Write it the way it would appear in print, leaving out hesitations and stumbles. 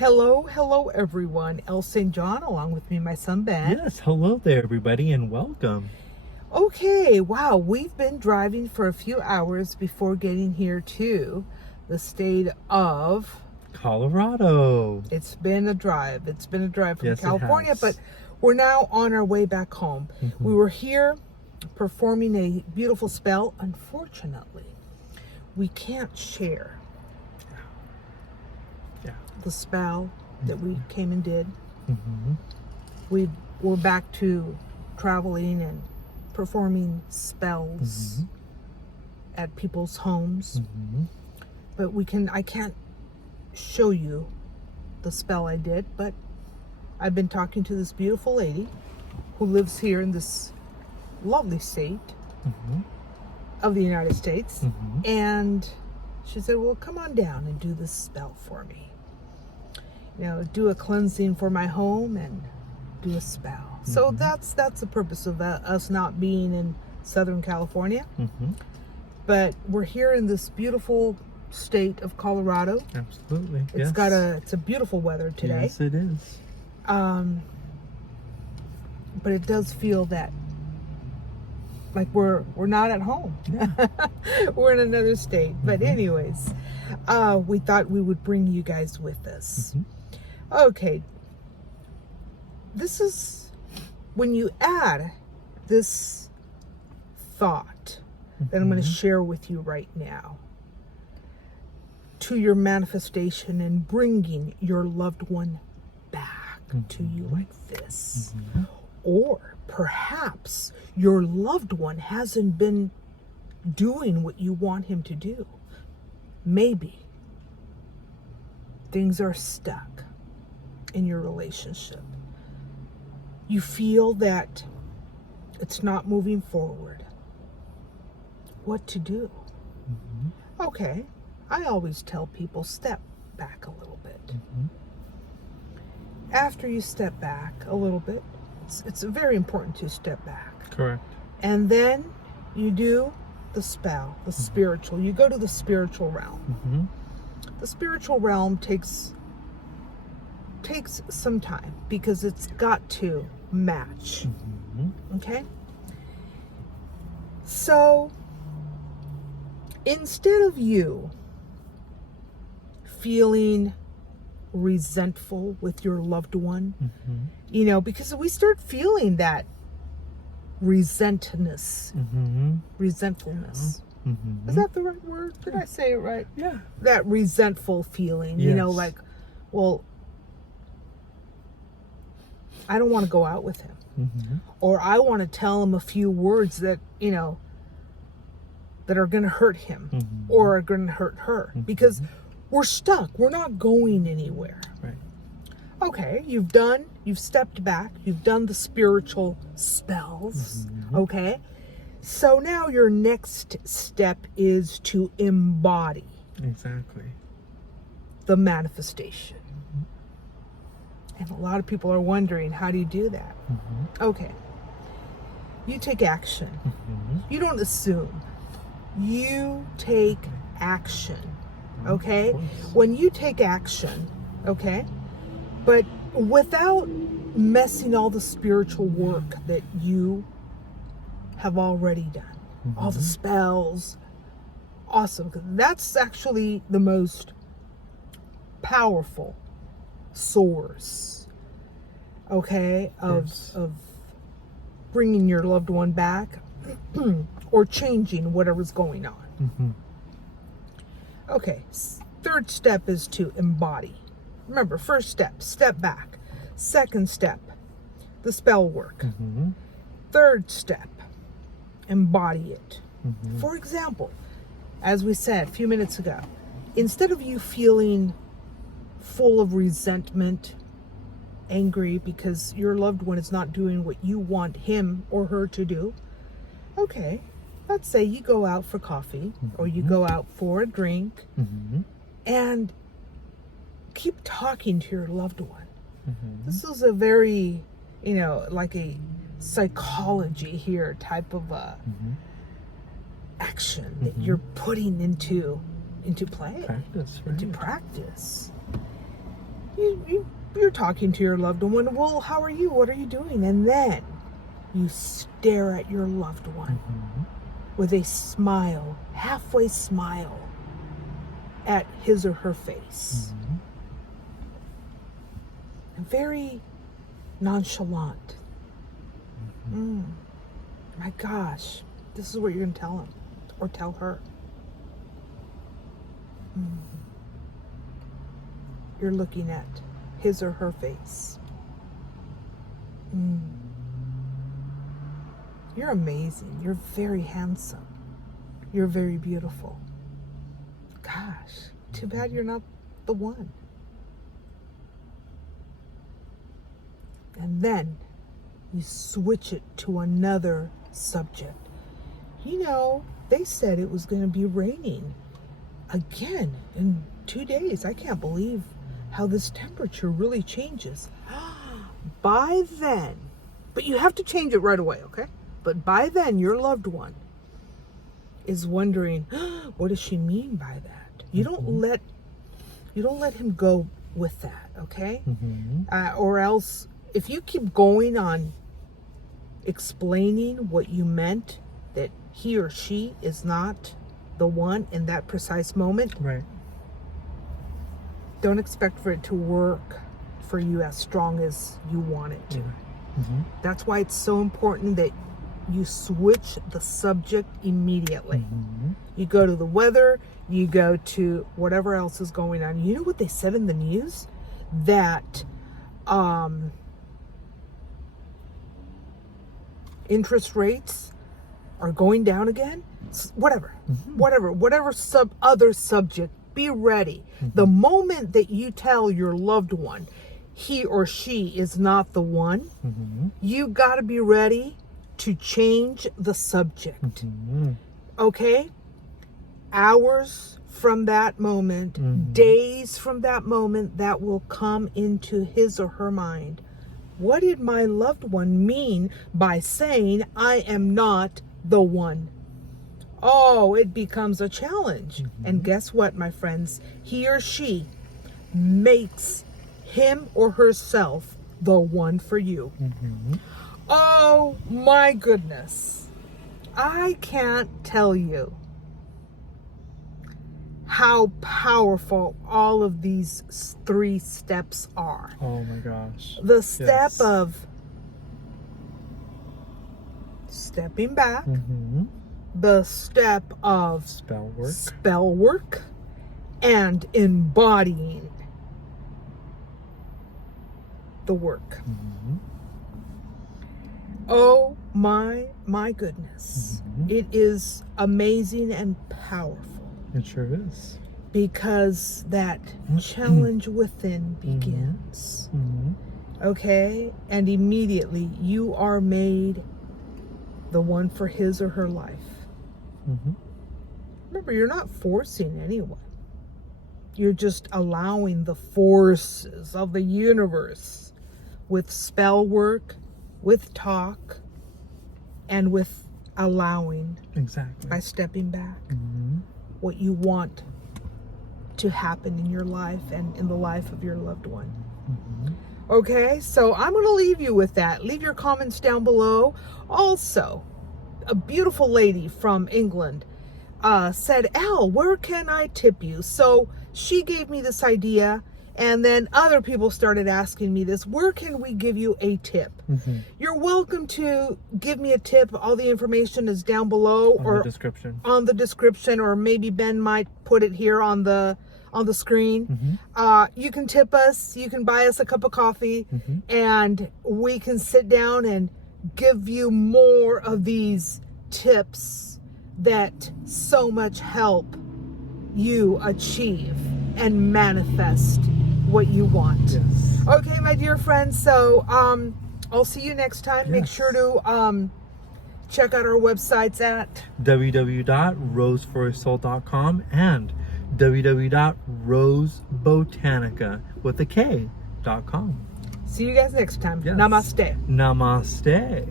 Hello everyone. El St. John along with me, my son Ben. Yes, hello there everybody and welcome. Okay, wow, we've been driving for a few hours before getting here to the state of Colorado. It's been a drive. From Yes, California, but we're now on our way back home. We were here performing a beautiful spell. Unfortunately, we can't share the spell that we came and did. We're back to traveling and performing spells at people's homes, but I can't show you the spell I did, but I've been talking to this beautiful lady who lives here in this lovely state of the United States, and she said, well, come on down and do this spell for me. You know, do a cleansing for my home and do a spell. So that's the purpose of us not being in Southern California. But we're here in this beautiful state of Colorado. Absolutely. It's a beautiful weather today. Yes, it is. But it does feel that like we're not at home. We're in another state. But anyways, we thought we would bring you guys with us. Okay, this is when you add this thought that I'm going to share with you right now to your manifestation and bringing your loved one back to you like this. Or perhaps your loved one hasn't been doing what you want him to do. Maybe things are stuck in your relationship. You feel that it's not moving forward. What to do? Okay, I always tell people step back a little bit. After you step back a little bit, it's very important to step back. Correct. And then you do the spell, the spiritual. You go to the spiritual realm. The spiritual realm takes some time because it's got to match. Okay? So instead of you feeling resentful with your loved one, you know, because we start feeling that resentfulness. Is that the right word? Did I say it right? Yeah. That resentful feeling, you know, like, well, I don't want to go out with him. Or I want to tell him a few words that, you know, that are going to hurt him or are going to hurt her because we're stuck. We're not going anywhere. Right. Okay, you've stepped back. You've done the spiritual spells. Okay. So now your next step is to embody. Exactly. The manifestation. And a lot of people are wondering, how do you do that? Okay. You take action. You don't assume. You take action. Okay? When you take action, okay, but without messing all the spiritual work that you have already done, all the spells, awesome. 'Cause that's actually the most powerful source, okay, of bringing your loved one back or changing whatever's going on. Okay, third step is to embody. Remember, first step back. Second step, the spell work. Third step, embody it. For example, as we said a few minutes ago, instead of you feeling full of resentment, angry because your loved one is not doing what you want him or her to do, okay, let's say you go out for coffee or you go out for a drink and keep talking to your loved one. This is a very, you know, like a psychology here type of action that you're putting into play, Practice, right? into practice. you're talking to your loved one. Well, how are you? What are you doing? And then you stare at your loved one with a smile, halfway smile at his or her face. And very nonchalant. My gosh, this is what you're going to tell him or tell her. You're looking at his or her face. You're amazing. You're very handsome. You're very beautiful. Gosh, too bad you're not the one. And then you switch it to another subject. You know, they said it was going to be raining again in 2 days. I can't believe how this temperature really changes. By then, but you have to change it right away, okay? But by then, your loved one is wondering, what does she mean by that? You don't let him go with that, okay? Or else, if you keep going on explaining what you meant, that he or she is not the one in that precise moment, Right. don't expect for it to work for you as strong as you want it to. That's why it's so important that you switch the subject immediately. You go to the weather, you go to whatever else is going on. You know what they said in the news? That interest rates are going down again. Whatever other subject, be ready. The moment that you tell your loved one he or she is not the one, you got to be ready to change the subject. Okay? Hours from that moment, days from that moment, that will come into his or her mind. What did my loved one mean by saying I am not the one? Oh, it becomes a challenge. And guess what, my friends? He or she makes him or herself the one for you. Oh my goodness. I can't tell you how powerful all of these 3 steps are. Oh my gosh. The step of stepping back, the step of spell work, and embodying the work. Oh my goodness. It is amazing and powerful. It sure is. Because that challenge within begins. Okay? And immediately you are made the one for his or her life. Remember, you're not forcing anyone. You're just allowing the forces of the universe with spell work, with talk, and with allowing. Exactly. By stepping back. What you want to happen in your life and in the life of your loved one. Okay, so I'm going to leave you with that. Leave your comments down below. Also, a beautiful lady from England said, Al, where can I tip you? So she gave me this idea, and then other people started asking me this. Where can we give you a tip? You're welcome to give me a tip. All the information is down below On the description. On the description, or maybe Ben might put it here on the screen. You can tip us. You can buy us a cup of coffee, and we can sit down and give you more of these tips that so much help you achieve and manifest what you want. Yes. Okay, my dear friends, so I'll see you next time. Make sure to check out our websites at www.roseforsoul.com and www.rosebotanica.com. See you guys next time. Yes. Namaste. Namaste.